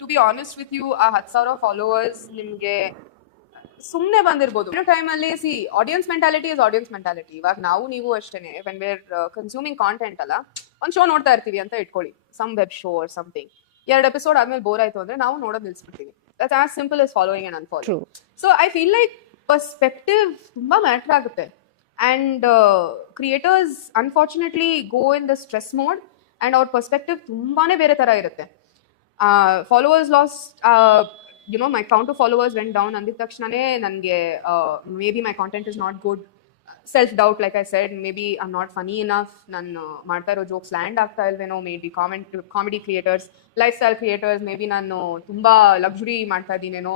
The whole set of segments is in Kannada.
To be honest with you, ಆ 10,000 ಫಾಲೋವರ್ಸ್ ನಿಮ್ಗೆ ಸುಮ್ಮನೆ ಬಂದಿರ್ಬೋದು. ಟೈಮ್ ಅಲ್ಲಿ audience mentality is audience mentality. ಇವಾಗ ನಾವು ನೀವು ಅಷ್ಟೇನೆ, ವೆನ್ ವೇರ್ ಕನ್ಸ್ಯೂಮಿಂಗ್ ಕಾಂಟೆಂಟ್ ಅಲ್ಲ, ಒಂದ್ ಶೋ ನೋಡ್ತಾ ಇರ್ತೀವಿ ಅಂತ ಇಟ್ಕೊಳ್ಳಿ, some web show or something. 2 episode ಆದ್ಮೇಲೆ ಬೋರ್ ಆಯ್ತು ಅಂದ್ರೆ ನಾವು ನೋಡೋದು ನಿಲ್ಸ್ಬಿಡ್ತೀವಿ. That's as simple as following and unfollowing. So I feel like perspective ತುಂಬಾ ಮ್ಯಾಟರ್ ಆಗುತ್ತೆ. And creators unfortunately go in the stress mode and ಅವ್ರ ಪರ್ಸ್ಪೆಕ್ಟಿವ್ ತುಂಬಾನೇ ಬೇರೆ ತರ ಇರುತ್ತೆ. Followers lost, my count of followers went down ಅಂದಿದ ತಕ್ಷಣನೇ ನನಗೆ maybe my content is not good, self doubt, like I said, maybe I am not funny enough, ನಾನು ಮಾಡ್ತಾ ಇರೋ ಜೋಕ್ಸ್ ಲ್ಯಾಂಡ್ ಆಗ್ತಾ ಇಲ್ವೇನೋ, maybe comedy creators, lifestyle creators, maybe ನಾನು ತುಂಬಾ ಲಕ್ಸುರಿ ಮಾಡ್ತಾ ಇದ್ದೀನೇನೋ,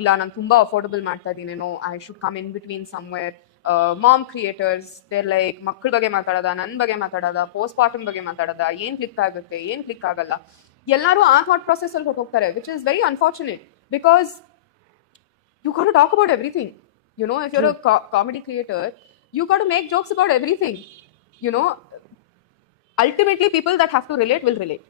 ಇಲ್ಲ ನಾನು ತುಂಬಾ ಅಫೋರ್ಡಬಲ್ ಮಾಡ್ತಾ ಇದ್ದೀನೇನೋ, I should come in between somewhere. Mom creators, there like ಮಕ್ಕಳ ಬಗ್ಗೆ ಮಾತಾಡೋದ, ನನ್ನ ಬಗ್ಗೆ ಮಾತಾಡೋದ, ಪೋಸ್ಟ್ ಪಾರ್ಟಮ್ ಬಗ್ಗೆ ಮಾತಾಡೋದ, ಏನ್ ಕ್ಲಿಕ್ ಆಗುತ್ತೆ, ಏನ್ ಕ್ಲಿಕ್ ಆಗಲ್ಲ, ಎಲ್ಲರೂ ಆ ಥಾಟ್ ಪ್ರೊಸೆಸ್ ಅಲ್ಲಿ ಹೋಗ್ತಾರೆ, which is very unfortunate. Because you got to talk about everything. If you're a comedy creator, you got to make jokes about everything. Ultimately, people that have to relate will relate.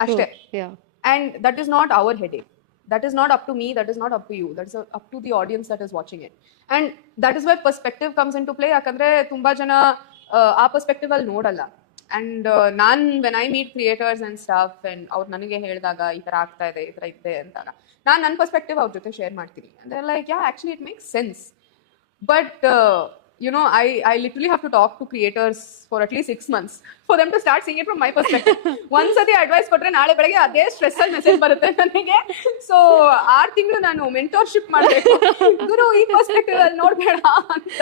Ashte. Yeah. And that is not our headache. That is not up to me. That is not up to you. That is up to the audience that is watching it. And that is where perspective comes into play. Yakandre tumba jana ಆ perspective ಅಲ್ಲಿ ನೋಡಲ್ಲ. And when I meet creators and stuff, and ಅವ್ರು ನನಗೆ ಹೇಳಿದಾಗ ಈ ತರ ಆಗ್ತಾ ಇದೆ, ಈ ತರ ಇದೆ ಅಂತಾಗ, ನಾನು ನನ್ನ ಪರ್ಸ್ಪೆಕ್ಟಿವ್ ಅವ್ರ ಜೊತೆ ಶೇರ್ ಮಾಡ್ತೀನಿ. And they're like, yeah, actually it makes sense. But I literally have to talk to creators for at least 6 months for them to start seeing it from my perspective. ಒಂದ್ಸತಿ ಅಡ್ವೈಸ್ ಕೊಟ್ರೆ ನಾಳೆ ಬೆಳಗ್ಗೆ ಅದೇ ಸ್ಟ್ರೆಸ್ ಅಲ್ಲಿ ಮೆಸೇಜ್ ಬರುತ್ತೆ ನನಗೆ. ಸೊ 6 ತಿಂಗಳು ನಾನು ಮೆಂಟೋರ್ಶಿಪ್ ಮಾಡಬೇಕು, ಗುರು ಈ ಪರ್ಸ್ಪೆಕ್ಟಿವ್ ಅಲ್ಲಿ ನೋಡ್ಬೇಡ ಅಂತ.